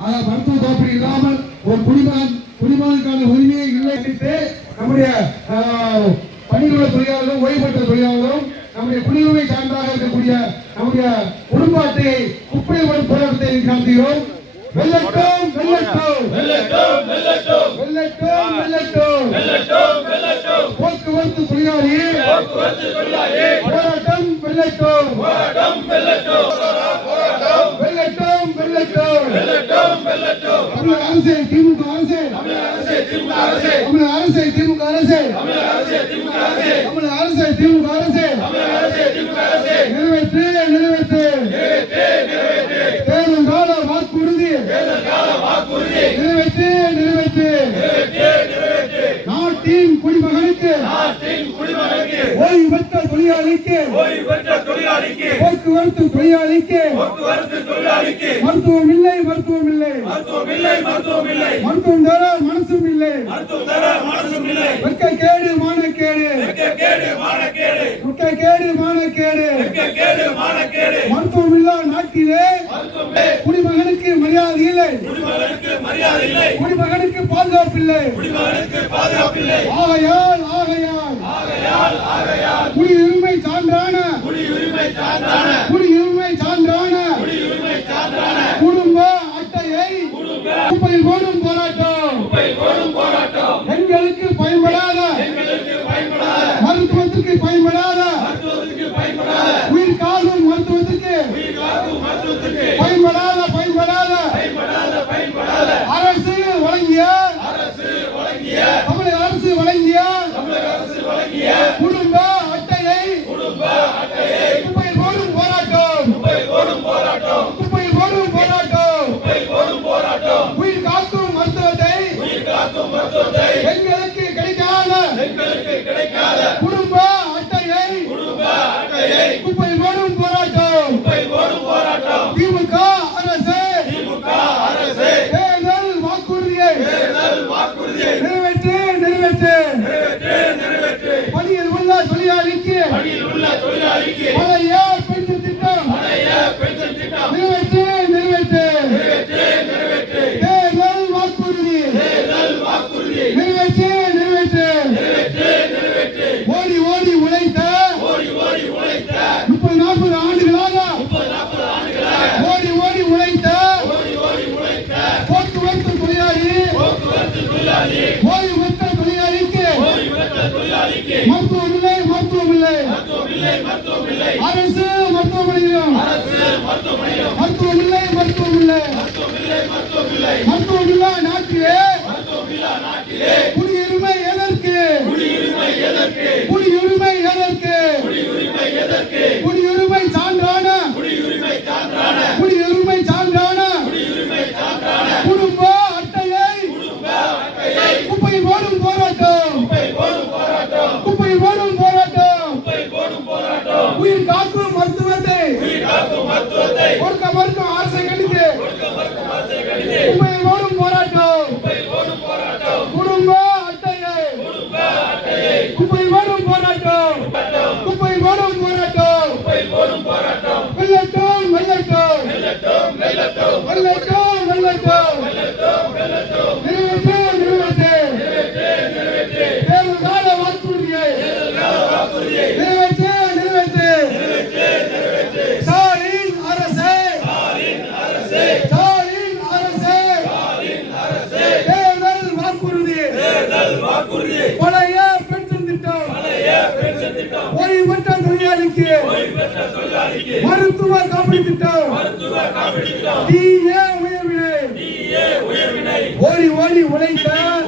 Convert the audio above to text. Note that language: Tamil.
மருத்துவ காப்பீடு இல்லாமல் ஒரு குடிமகனுக்கான உரிமையை இல்லை என்று நம்முடைய பணியாளர் தொழிலாளர்களும் ஓய்வு பெற்ற தொழிலாளர்களும் நம்முடைய குடியுரிமை சான்றாக இருக்கக்கூடிய நம்முடைய குடும்ப அட்டையை குப்பை போராட்டத்தை நடத்துகிறோம். வெல்லட்டும் வெல்லட்டும் வெல்லட்டும் வெல்லட்டும் வெல்லட்டும் வெல்லட்டும் வெல்லட்டும் வெல்லட்டும் போக்குவரத்து தொழிலாளி போராட்டம் வெல்லட்டும் போராட்டம் வெல்லட்டும் வெல்லட்டும் வெல்லட்டும் வெல்லட்டும் வெல்லட்டும் தமிழக அரசு திமுக அரசு தமிழக அரசு திமுக அரசு தமிழக அரசு திமுக அரசு தமிழக அரசு திமுக அரசு தமிழக அரசு திமுக அரசு தமிழக அரசு திமுக அரசு நிறைவேற்று நிறைவேற்று நிறைவேற்று நிறைவேற்று தேர்தல் கால வாக்குறுதி தேர்தல் கால வாக்குறுதி நிறைவேற்று நிறைவேற்று நிறைவேற்று நிறைவேற்று நாட்டின் குடிமகனுக்கு ஓய்வு பெற்ற தொழிலாளிக்கு போக்குவரத்து தொழிலாளிக்கு மருத்துவம் இல்லை மருத்துவம் இல்லை மருத்துவம் தர மனசும் இல்லை வெட்கக்கேடு மானக்கேடு வெட்கக்கேடு மானக்கேடு மருத்துவம் இல்லா நாட்டிலே குடிமகனுக்கு மரியாதை இல்லை குடிமகனுக்கு பாதுகாப்பு இல்லை ஆகையால் ஆகையால் குடியுரிமை சான்றான குடியுரிமை சான்றான குடும்ப அட்டையை குப்பையில் போடும் போராட்டம் எங்களுக்கு பயன்படாத மருத்துவத்திற்கு பயன்படாத உயிர் காக்கும் மருத்துவத்திற்கு பயன்படாத அரசு வழங்கிய தமிழக அரசு வழங்கிய குடும்ப அட்டையை குப்பையில் போடும் போராட்டம் குப்பையில் போடும் போராட்டம் உயிர் காக்கும் மருத்துவத்தை எங்களுக்கு கிடைக்காத குடும்ப அட்டையை குப்பையில் போடும் போராட்டம் திமுக அரசு தேர்தல் வாக்குறுதியை நிறைவேற்று நிறைவேற்று பணியில் உள்ள தொழிலாளிக்கு பழைய பென்ஷன் திட்டம் நிறைவேற்று நிறைவேற்று தேர்தல் வாக்குறுதி நிறைவேற்று நிறைவேற்று ஓடி ஓடி உழைத்த 30-40 ஆண்டுகளாக ஓடி ஓடி உழைத்த போக்குவரத்து தொழிலாளி ஓய்வு பெற்ற தொழிலாளிக்கு மருத்துவம் இல்லை அரசு மருத்துவமனையிலும் மருத்துவம் இல்லை மருத்துவம் இல்லா நாட்டிலே குடியுரிமை எதற்கு குடியுரிமை சான்றான குடும்ப அட்டையை குப்பையில் போடும் போராட்டம் உயிர் காக்கும் மருத்துவத்தை கொடுக்க மறுக்கும் அரசை கண்டித்து குப்பையில் போடும் போராட்டம் குடும்ப அட்டையை குப்பையில் போடும் போராட்டம் வெல்லட்டும் வெல்லட்டும் நிறைவேற்று நிறைவேற்று தேர்தல் கால வாக்குறுதியை நிறைவேற்று நிறைவேற்று ஸ்டாலின் அரசே தேர்தல் வாக்குறுதி பழைய பென்ஷன் திட்டம் ஓய்வு பெற்ற தொழிலாளிக்கு மருத்துவ காப்பீடு திட்டம் உயர்வினை ஓடி ஓடி உழைத்த